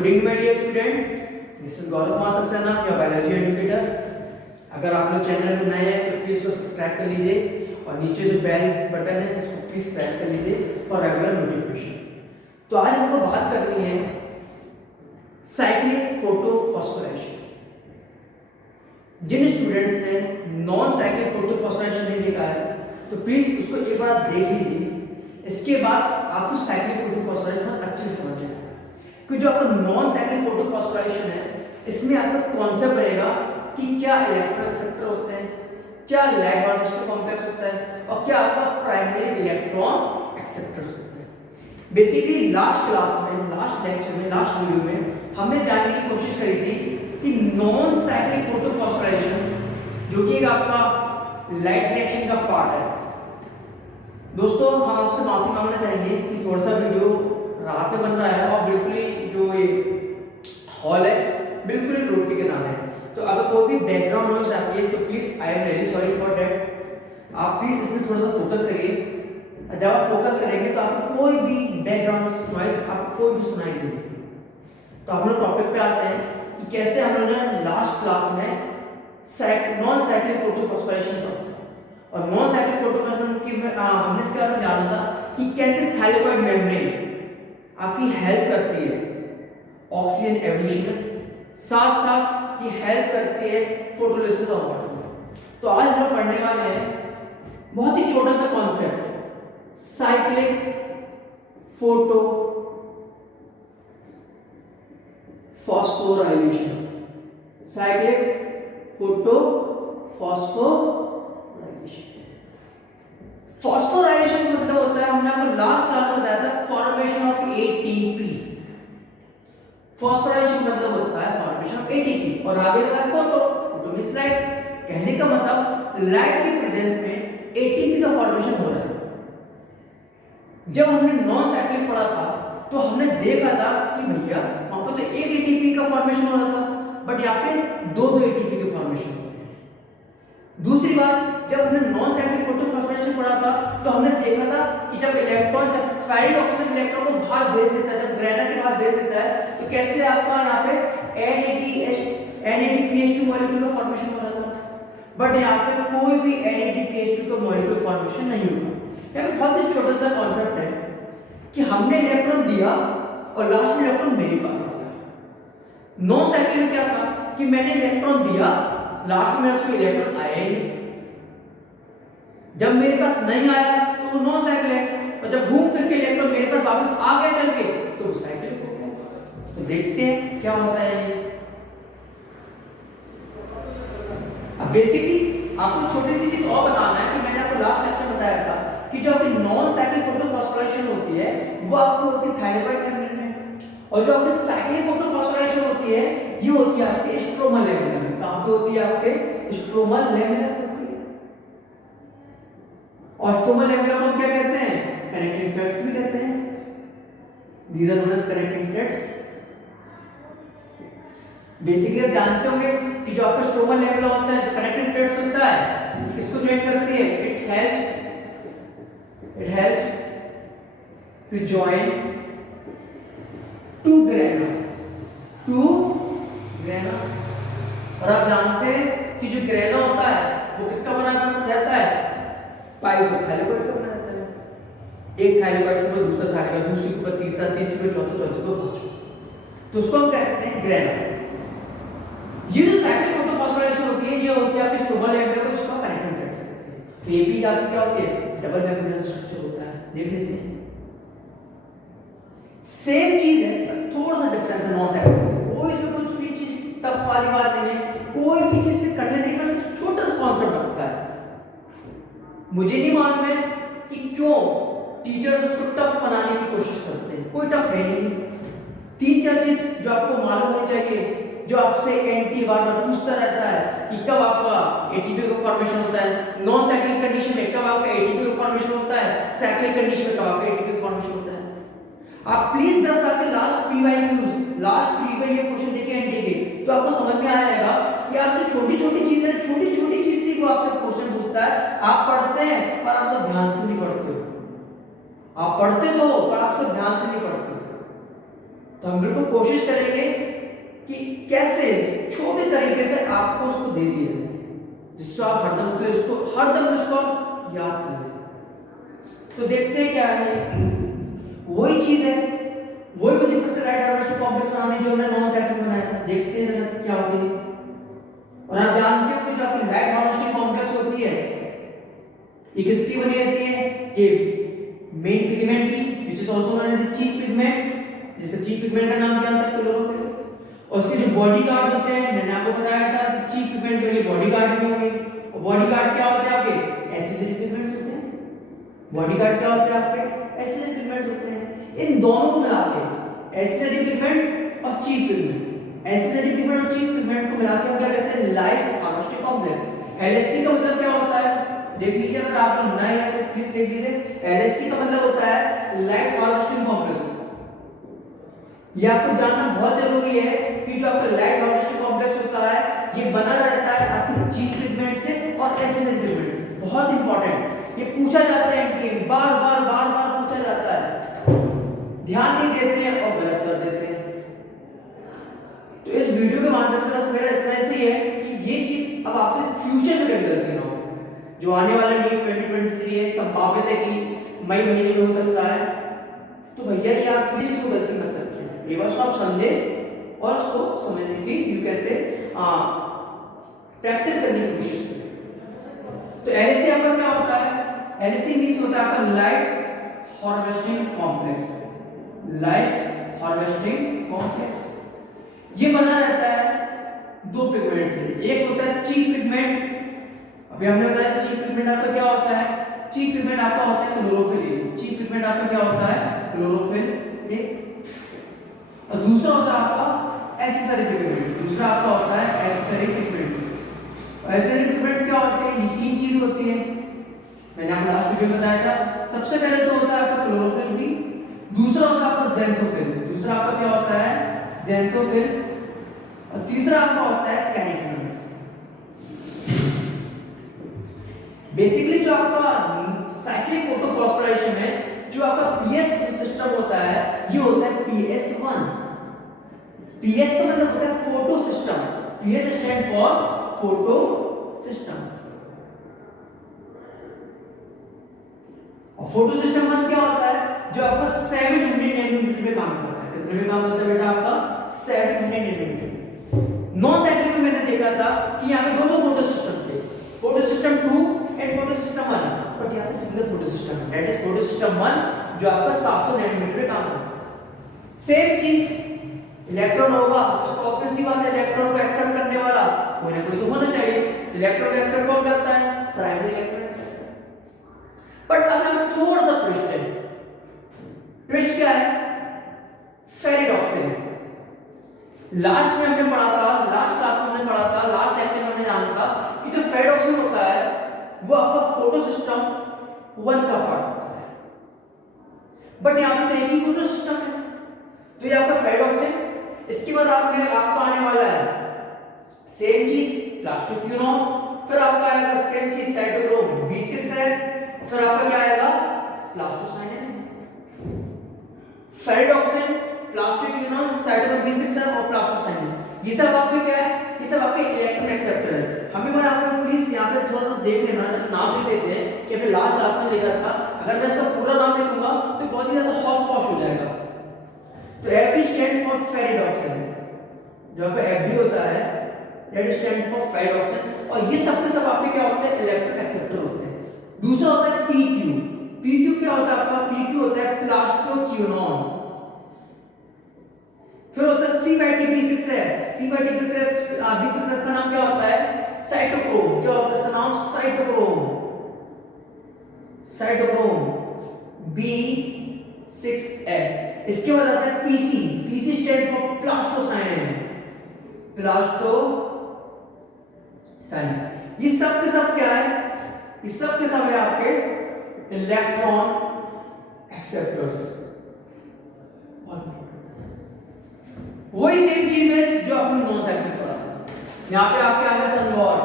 Good evening my dear student, this is Gaurav Kumar Saxena, your biology educator. अगर आप लोग channel में नए हैं तो प्लीज उसको सब्सक्राइब कर लीजिए और नीचे जो बेल बटन है उसको प्लीज प्रेस कर लीजिए फॉर रेगुलर नोटिफिकेशन। तो आज हमको बात करनी है साइक्लिक फोटोफॉस्फोराइलेशन। जिन स्टूडेंट्स ने नॉन साइक्लिक फोटोफॉस्फोराइलेशन नहीं देखा है तो प्लीज उसको एक बार देख लीजिए। इसके बाद आपको साइक्लिक फोटोफॉस्फोराइलेशन अच्छे से समझ आएगा। क्योंकि जो आपका नॉन साइक्लिक फोटोफॉस्फोराइलेशन है इसमें आपका कॉन्सेप्ट रहेगा कि क्या इलेक्ट्रॉन एक्सेप्टर होते हैं, क्या लैग ट्रांजिस्टर कॉम्प्लेक्स होता है और क्या आपका प्राइमरी इलेक्ट्रॉन एक्सेप्टर्स होते हैं। बेसिकली लास्ट क्लास में, लास्ट लेक्चर में, लास्ट वीडियो में हमने जानने की कोशिश करी थी कि नॉन साइक्लिक फोटोफॉस्फोराइलेशन जो कि आपका लाइट रिएक्शन का पार्ट है। दोस्तों हम आपसे माफी मांगना चाहेंगे कि थोड़ा सा वीडियो रात में बन रहा है और बिल्कुल ही जो ये हॉल है बिल्कुल ही रोड के किनारे है, तो अगर कोई भी बैकग्राउंड नॉइज आती है तो please I am really sorry for that. आप प्लीज इसमें थोड़ा सा फोकस करिए। जब आप फोकस करेंगे तो आपको कोई भी बैकग्राउंड नॉइज आपको कोई भी सुनाई नहीं देगी। तो हम लोग टॉपिक पे आते हैं कि कैसे हम लोगों ने लास्ट क्लास में नॉन साइक्लिक फोटोफॉस्फोराइलेशन पढ़ा और नॉन साइक्लिक फोटोफॉस्फोराइलेशन की हमने इसके बारे में जाना था कि कैसे थाइलाकोइड मेम्ब्रेन आपकी हेल्प करती है ऑक्सीजन एवोल्यूशन में, साथ साथ ये हेल्प करती है फोटोलिसिस ऑफ वाटर। तो आज हम लोग पढ़ने वाले हैं बहुत ही छोटा सा concept, cyclic photo phosphorylation. Cyclic photo phosphorylation. Phosphorylation मतलब होता है, हमने आपको लास्ट क्लास में बताया था, फॉर्मेशन ऑफ एटीपी। फॉस्फोराइलेशन मतलब होता है फॉर्मेशन ऑफ एटीपी और आगे लगा फोटो मींस लाइट। कहने का मतलब लाइट के प्रेजेंस में एटीपी का फॉर्मेशन हो रहा है। जब हमने नॉन साइक्लिक पढ़ा था तो हमने देखा था कि भैया वहां पर तो एक एटीपी का फॉर्मेशन हो रहा था, बट यहाँ पे दो एटीपी के फॉर्मेशन हो रहे हैं। दूसरी बात, जब हमने नॉन साइक्लिक फोटोफॉस्फोराइलेशन पढ़ा था तो हमने देखा था कि जब फेरिक ऑक्सीजन इलेक्ट्रॉन को बाहर भेज देता है, जब ग्रेना के बाहर भेज देता है तो कैसे आपका यहाँ पे NADPH2 मॉलिक्यूल का फॉर्मेशन हो रहा था, बट यहाँ पे कोई भी NADPH2 का मॉलिक्यूल फॉर्मेशन नहीं हुआ। यहाँ पे बहुत ही छोटा सा कॉन्सेप्ट है कि हमने इलेक्ट्रॉन दिया और लास्ट में इलेक्ट्रॉन मेरे पास आ गया। नॉन साइक्लिक में क्या था कि मैंने इलेक्ट्रॉन दिया, लास्ट में उसको इलेक्ट्रॉन आया ही नहीं। जब मेरे पास नहीं आया तो वो नॉन साइक्लिक है, और जब घूम फिर के इलेक्ट्रॉन मेरे पास वापस आ गया चल के तो वो साइक्लिक हो गया। तो देखते हैं क्या होता है। अब बेसिकली आपको छोटी सी चीज और बताना है कि मैंने आपको लास्ट लेक्चर में बताया था कि जो आपकी नॉन साइक्लिक फोटोफॉस्फोराइलेशन होती है वो आपको होती है थाइलाकोइड मेम्ब्रेन में, और जो आपकी साइक्लिक फोटोफॉस्फोराइलेशन होती है ये होती है आपके स्ट्रोमल लेमिना में। कहां पे होती है? आपके स्ट्रोमल लेमिना में होती है। और स्ट्रोमल लेमिना को हम क्या कहते हैं? कनेक्टिंग थ्रेड्स भी कहते हैं। These are known as connecting threads. Basically आप जानते होंगे कि जो आपका स्ट्रोमल लेमिना होता है, जो कनेक्टिंग थ्रेड्स होता है, ये किसको ज्वाइन करती है? It helps to join to grana. और आप जानते हैं कि जो ग्रेना होता है वो किसका बना रहता है? पाइप और थाइलाकोइड का बना रहता है। एक थाइलाकोइड के ऊपर दूसरा थाइलाकोइड, दूसरे के ऊपर तीसरा, तीसरे के ऊपर चौथा, चौथे के ऊपर पांचवा। तो उसको हम कहते हैं ग्रेना। ये जो साइक्लिक फोटोफॉस्फोराइलेशन होती है ये होती है आपके स्ट्रोमल लेमिना को, जिसको कनेक्टिंग थ्रेड्स कहते हैं। तो ये भी आपकी क्या होती है? डबल मेम्ब्रेन स्ट्रक्चर होता है। देख लेते हैं। सेम चीज है, थोड़ा सा डिफरेंस है नॉन साइक्लिक। कोई इसमें कुछ भी चीज टफ वाली बात नहीं है, कोई भी चीज से कठिन नहीं, बस छोटा सा कॉन्सेप्ट लगता है। मुझे नहीं मालूम है कि क्यों टीचर्स उसको टफ बनाने की कोशिश करते हैं। कोई टफ है नहीं। तीन चार चीज जो आपको मालूम होनी चाहिए, जो आपसे एंटी बार बार पूछता रहता है कि कब आपका एटीपी का फॉर्मेशन होता है, नॉन साइक्लिक कंडीशन में कब आपका एटीपी का फॉर्मेशन होता है, साइक्लिक कंडीशन में कब आपका एटीपी का फॉर्मेशन होता है। आप प्लीज 10 साल के last PYQs, last previous year question देखें एनटी के, तो आपको समझ में आएगा कि आप जो छोटी छोटी चीजें, छोटी छोटी चीज से वो आपसे क्वेश्चन पूछता है, आप पढ़ते हैं पर आप तो ध्यान से नहीं पढ़ते हो। आप पढ़ते तो हो पर आप उसको ध्यान से नहीं पढ़ते हो। तो हम बिल्कुल कोशिश करेंगे कि कैसे छोटे तरीके से आपको उसको दे दिया जाए, जिससे आप हरदम उसको याद कर लें। तो देखते हैं क्या है, वही चीज है, वही मुझे फिर से लाइट हार्वेस्टर कॉम्प्लेक्स बनानी जो हमने नॉन साइक्लिक बनाया था। देखते हैं क्या होती है। और आप जानते हो कि जो आपकी लाइट हार्वेस्टिंग कॉम्प्लेक्स होती है ये किसकी बनी रहती है, ये मेन पिगमेंट की, which is also known as the chief pigment, जिसका चीफ पिगमेंट का नाम क्या होता है, क्लोरोफिल। और उसके जो बॉडी गार्ड्स होते हैं, मैंने आपको बताया था कि चीफ पिगमेंट के बॉडी गार्ड भी होंगे। और बॉडी गार्ड क्या होते हैं आपके, एसिडिक पिगमेंट्स होते हैं। बॉडी गार्ड क्या होते हैं आपके, एसिडिक पिगमेंट्स होते हैं। इन दोनों को मिला के, एसिडिक पिगमेंट्स और चीफ पिगमेंट, एसिडिक पिगमेंट और चीफ पिगमेंट को मिला के हम क्या कहते हैं, लाइट हार्वेस्टिंग कॉम्प्लेक्स। एलएचसी का मतलब क्या होता है, देख लीजिए, अगर आप लोग नए हैं तो प्लीज देख लीजिए। एलएचसी का मतलब होता है लाइट हार्वेस्टिंग कॉम्प्लेक्स। ये आपको जानना बहुत जरूरी है कि जो आपका लाइट हार्वेस्टिंग कॉम्प्लेक्स होता है ये बना रहता है आपके चीफ पिगमेंट से और एसिडिक पिगमेंट से। बहुत इंपॉर्टेंट, ये पूछा जाता है कि बार बार पूछा जाता है, ध्यान नहीं देते हैं और गलत कर देते हैं। तो इस वीडियो के माध्यम से बस मेरा इतना ही है कि ये चीज अब आपसे फ्यूचर में कभी गलती ना हो। जो आने वाला नीट 2023 है, संभावित है कि मई महीने में हो सकता है, तो भैया ये आप प्लीज इसको गलती मत करिए। ये बस आप समझे और उसको समझने की यू कैन से प्रैक्टिस करने की कोशिश करें। तो एलएचसी आपका क्या होता है, एलएचसी मींस होता है आपका light harvesting complex. Light harvesting complex ये बना रहता है दो पिगमेंट से। एक होता है चीफ पिगमेंट, अभी हमने बताया चीफ पिगमेंट आपका क्या होता है, चीफ पिगमेंट आपका होता है क्लोरोफिल। चीफ पिगमेंट आपका क्या होता है, क्लोरोफिल। और दूसरा होता है आपका एक्सेसरी पिगमेंट, दूसरा आपका होता है एक्सेसरी पिगमेंट्स। एक्सेसरी पिगमेंट्स क्या होते हैं, ये तीन चीज होती है, मैंने आपको लास्ट वीडियो में बताया था। सबसे पहले तो होता है आपका क्लोरोफिल भी, दूसरा होता है आपका ज़ैंथोफिल, दूसरा आपका क्या होता है, ज़ैंथोफिल, और तीसरा आपका होता है कैरोटीनॉइड्स। बेसिकली जो आपका साइक्लिक फोटोफॉस्फोराइलेशन है, जो आपका पीएस सिस्टम होता है, ये होता है पीएस1। पीएस का मतलब होता है photo system, PS stand for photo system. और फोटो सिस्टम 1 क्या होता है, जो आपका 700 नैनोमीटर पे काम करता है। कितने पे काम करता है बेटा आपका, 700 नैनोमीटर। नॉन साइक्लिक में मैंने देखा था कि यहाँ पे दो फोटो सिस्टम थे, photo system 2 and photo system 1, but यहाँ पे सिंगल फोटो सिस्टम है, दैट इज फोटो सिस्टम 1 जो आपका 700 नैनोमीटर पे काम करता है। सेम चीज इलेक्ट्रॉन होगा, तो ऑब्वियस सी बात है इलेक्ट्रॉन को एक्सेप्ट करने वाला कोई ना कोई तो होना चाहिए। इलेक्ट्रॉन को एक्सेप्ट कौन करता है, प्राइमरी इलेक्ट्रॉन एक्सेप्ट। बट अब हम थोड़ा सा ट्विस्ट है, ट्विस्ट क्या है, फेरिडॉक्सिन। लास्ट में हमने पढ़ा था, लास्ट क्लास में हमने पढ़ा था, लास्ट लेक्चर में हमने जाना था कि जो फेरिडॉक्सिन होता है वो आपका फोटो सिस्टम 1 का पार्ट होता है। बट यहाँ पे एक ही फोटो सिस्टम है, तो ये आपका फेरिडॉक्सिन। इसके बाद आपका आने वाला है सेम चीज प्लास्टोक्यूनोन, फिर आपका आएगा सेम चीज साइटोक्रोम B6 है, फिर आपका क्या आएगा, plastocyanin. Ferredoxin, plastoquinone, cytochrome B6 है और प्लास्टोसाइनिन, ये सब आपके क्या है, ये सब आपके इलेक्ट्रॉन एक्सेप्टर है। हमें मैं आपको प्लीज यहाँ पे थोड़ा सा देख लेना, जब नाम लिख देते हैं कि अपने लास्ट क्लास में लिखा था, अगर मैं इसका पूरा नाम लिखूंगा तो बहुत ही ज्यादा हॉश पॉश हो जाएगा। तो FD स्टैंड फॉर फेरिडॉक्सिन, जो आपका FD होता है दैट स्टैंड फॉर फेरिडॉक्सिन। और ये सब के सब आपके क्या होते हैं, इलेक्ट्रॉन एक्सेप्टर होते हैं। दूसरा होता है PQ। PQ क्या होता है आपका, PQ होता है प्लास्टोक्यूनोन। फिर होता है C/B6 है, C/B6 का नाम क्या होता है, साइटोक्रोम। क्या होता है इसका नाम, साइटोक्रोम, साइटोक्रोम B6F। इसके बाद आता है PC, PC stand for plastocyanin, plastocyanin. ये सब के सब क्या है, ये सब के सब है आपके इलेक्ट्रॉन एक्सेप्टर्स। वही सेम चीज है जो आपने नॉन साइक्लिक पढ़ा था। यहाँ पे आपके आगे सन गॉड,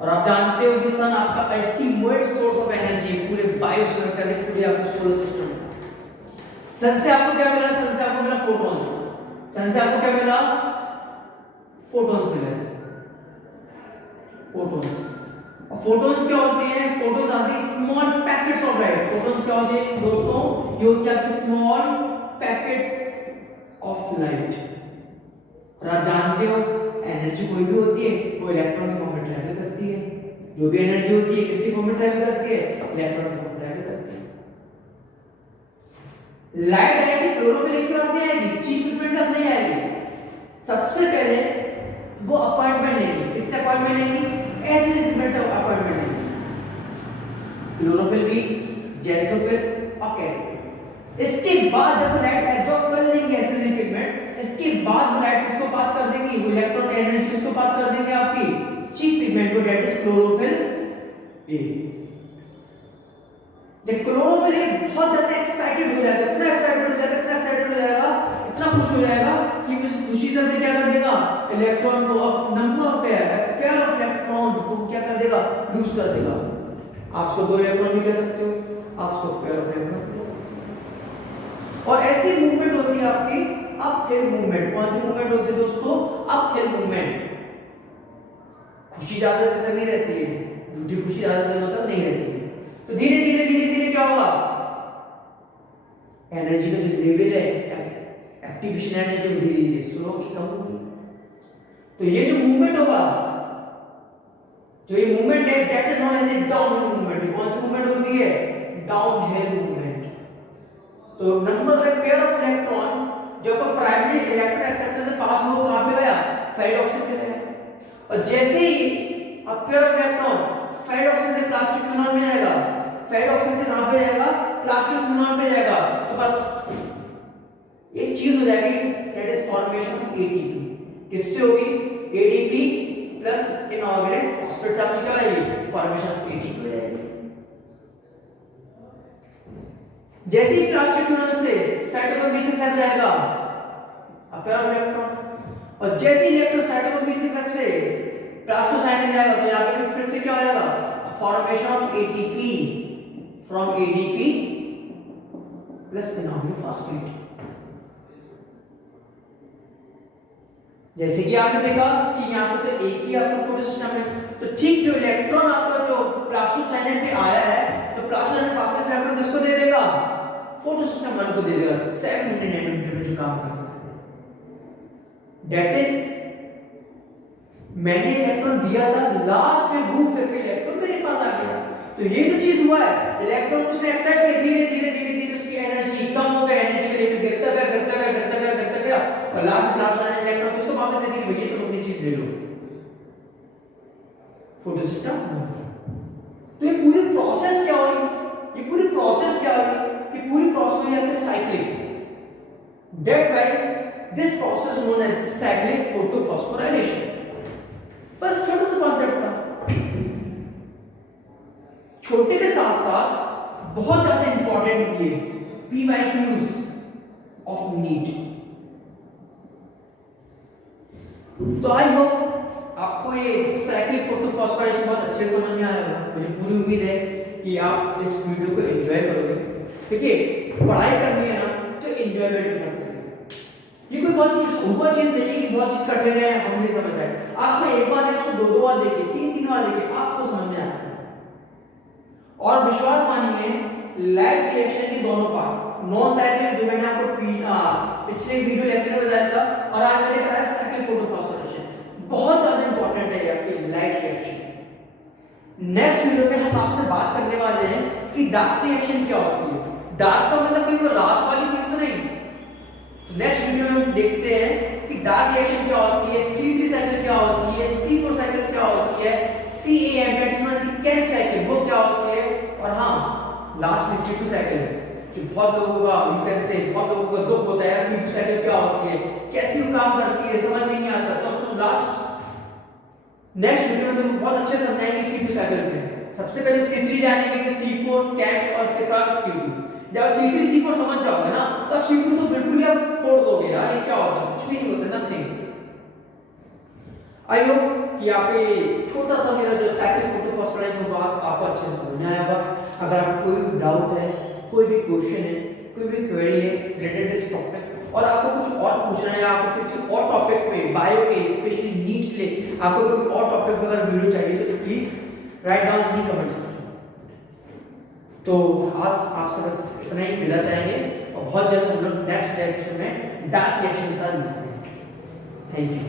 और आप जानते हो कि सन आपका अल्टीमेट सोर्स ऑफ एनर्जी पूरे बायोस्फीयर का, पूरे आपके सोलर सिस्टम। सन से आपको क्या मिला, सन से फोटॉन्स। सन से आपको क्या मिला? फोटॉन्स मिले। फोटॉन्स, और फोटॉन्स क्या होते हैं? फोटॉन्स आते हैं small packets of light. Photons क्या होते हैं दोस्तों? ये होती है आपकी स्मॉल पैकेट ऑफ लाइट। और आप जानते हो एनर्जी कोई भी होती है वो इलेक्ट्रॉन के फॉर्म में ट्रैवल करती है। जो भी एनर्जी होती है किसके फॉर्म में ट्रैवल करती है? इलेक्ट्रॉन के फॉर्म में ट्रैवल करती है। लाइट डायरेक्टली क्लोरोफिल के पास नहीं आएगी, चीफ पिगमेंट पास नहीं आएगी। सबसे पहले वो अपॉइंटमेंट लेगी। किससे अपॉइंटमेंट लेगी? ऐसे पिगमेंट से अपॉइंटमेंट लेगी। क्लोरोफिल भी, जेंथोफिल और कैरोफिल। इसके बाद जब लाइट एब्जॉर्ब कर लेंगे ऐसे पिगमेंट, इसके बाद वो लाइट किसको पास कर देंगी? वो इलेक्ट्रॉन एनर्जी किसको पास कर देंगे? आपकी चीफ पिगमेंट को, दैट इज क्लोरोफिल ए। जब क्लोरोफिल ए बहुत ज्यादा एक्साइटेड हो जाएगा, इतना एक्साइटेड हो जाएगा, इतना एक्साइटेड हो जाएगा, इतना खुश हो जाएगा कि उस खुशी से अपने क्या कर देगा? इलेक्ट्रॉन को अब नंबर पेयर ऑफ इलेक्ट्रॉन को क्या कर देगा? लूज कर देगा। आप उसको 2 इलेक्ट्रॉन भी कह सकते हो, आप उसको पेयर ऑफ इलेक्ट्रॉन कह सकते हो। और ऐसी मूवमेंट होती है आपकी अपहिल मूवमेंट। कौन सी मूवमेंट होती है दोस्तों? Uphill movement. खुशी ज्यादा देर तक नहीं रहती है, झूठी खुशी ज्यादा देर तक नहीं रहती है। तो धीरे धीरे धीरे धीरे क्या होगा? एनर्जी का जो लेवल है, एक्टिवेशन एनर्जी धीरे धीरे स्लो होगी, कम होगी। तो ये जो मूवमेंट होगा, जो ये मूवमेंट है, that is known as a downhill movement. कौन सी मूवमेंट होती है? Downhill movement. तो number of pair of electron जो आपका प्राइमरी इलेक्ट्रॉन एक्सेप्टर से पास हो, कहां पे गया? फेराइड ऑक्साइड पे गया। और जैसे ही अब pair of electron ferrite oxide से प्लास्टिक यूनियन में जाएगा, फेराइड ऑक्साइड से कहां पे जाएगा? प्लास्टिक यूनियन पे जाएगा। तो बस एक चीज हो जाएगी, that is formation of ATP. किससे होगी? एटीपी प्लस इनऑर्गेनिक फॉस्फेट से आपकी क्या आएगी? फॉर्मेशन ऑफ एटीपी हो जाएगी। जैसे ही प्लास्टिक यूनियन से साइटोक्रोम B6F जाएगा, अब पेयर ऑफ इलेक्ट्रॉन, और जैसे ही इलेक्ट्रॉन साइटोक्रोम B6F से प्लास्टोसाइनिन जाएगा, तो यहां पे फिर से क्या हो जाएगा? Formation of ATP from ADP plus inorganic phosphate. जैसे कि आपने देखा कि यहां पे तो एक ही आपका फोटो सिस्टम है, तो ठीक जो इलेक्ट्रॉन आपका जो प्लास्टोसाइनिन पे आया है, तो प्लास्टोसाइनिन वापस इलेक्ट्रॉन किसको दे देगा? फोटो सिस्टम 1 को दे देगा। 700 नैनोमीटर में जो काम कर रहा है, दैट इज मैंने इलेक्ट्रॉन दिया था, लास्ट में घूम फिर के इलेक्ट्रॉन मेरे पास आ गया। तो ये जो चीज हुआ है, इलेक्ट्रॉन उसने एक्साइट किया, धीरे धीरे धीरे धीरे उसकी एनर्जी कम हो गई, एनर्जी का लेवल गिरता गया गिरता गया गिरता गया गिरता गया, और लास्ट प्लास्टोसाइनिन इलेक्ट्रॉन किसको वापस दे देगी? भैया तुम अपनी चीज ले लो, फोटो सिस्टम। तो ये पूरी प्रोसेस क्या हुई? ये पूरी प्रोसेस क्या हुई? ये पूरी प्रोसेस हुई आपके cyclic. That why this process known as cyclic photophosphorylation. बस छोटा सा कॉन्सेप्ट था, छोटे के साथ साथ बहुत ज्यादा इंपॉर्टेंट ये PYQs ऑफ नीट। तो आई होप आपको ये साइक्लिक फोटोफॉस्फोराइलेशन बहुत अच्छे से समझ में आया होगा। मुझे पूरी उम्मीद है कि आप इस वीडियो को एंजॉय करोगे। देखिए, पढ़ाई करनी है ना तो एंजॉयमेंट के साथ करिए। ये कोई बहुत हुआ चीज नहीं है कि बहुत चीज कठिन है हम नहीं समझ पाए। आपको एक बार नहीं, आपको 2 बार देखिए, 3 बार देखिए, आपको समझ में आएगा। और विश्वास मानिए, लाइट रिएक्शन की दोनों पार्ट, नॉन साइक्लिक जो मैंने आपको पिछले वीडियो लेक्चर में बताया था, और आज मैंने कराया साइक्लिक फोटोफॉस्फोराइलेशन, बहुत ज्यादा इंपॉर्टेंट है आपकी लाइट रिएक्शन। नेक्स्ट वीडियो में हम आपसे बात करने वाले हैं कि डार्क रिएक्शन क्या होती है। डार्क का मतलब कोई रात वाली चीज तो नहीं। तो नेक्स्ट वीडियो में हम देखते हैं कि डार्क रिएक्शन क्या होती है, C3 साइकिल क्या होती है, C4 साइकिल क्या होती है, CAM कैन साइकिल वो क्या होती है, और हाँ लास्ट में C2 साइकिल जो बहुत लोगों का यू कैन से बहुत लोगों को दुख होता है, C2 साइकिल क्या होती है, कैसे वो काम करती है, समझ में नहीं आता। तो लास्ट नेक्स्ट वीडियो में तुम बहुत अच्छे समझाएंगे C2 साइकिल में। सबसे पहले C3 जानेंगे, फिर C4 कैम और उसके बाद C2। जब C3 C4 समझ जाओगे ना, तब C2 तो बिल्कुल ही आप फोड़ दोगे यार, ये क्या होता है, कुछ भी नहीं होता, नथिंग। आई होप कि आप ये छोटा सा मेरा जो साइक्लिक फोटोफॉस्फोराइलेशन होगा आपको अच्छे से समझ में आया होगा। अगर आपको कोई डाउट है, कोई भी क्वेश्चन है, कोई भी क्वेरी है रिलेटेड दिस टॉपिक, और आपको कुछ और पूछना है, आपको किसी और टॉपिक पे बायो के स्पेशली नीट के लिए आपको कोई और टॉपिक पे अगर वीडियो चाहिए तो please write down in the comment section. तो आज आपसे बस इतना ही, विदा चाहेंगे और बहुत जल्द हम लोग नेक्स्ट लेक्चर में डार्क रिएक्शन के साथ मिलते हैं। Thank you.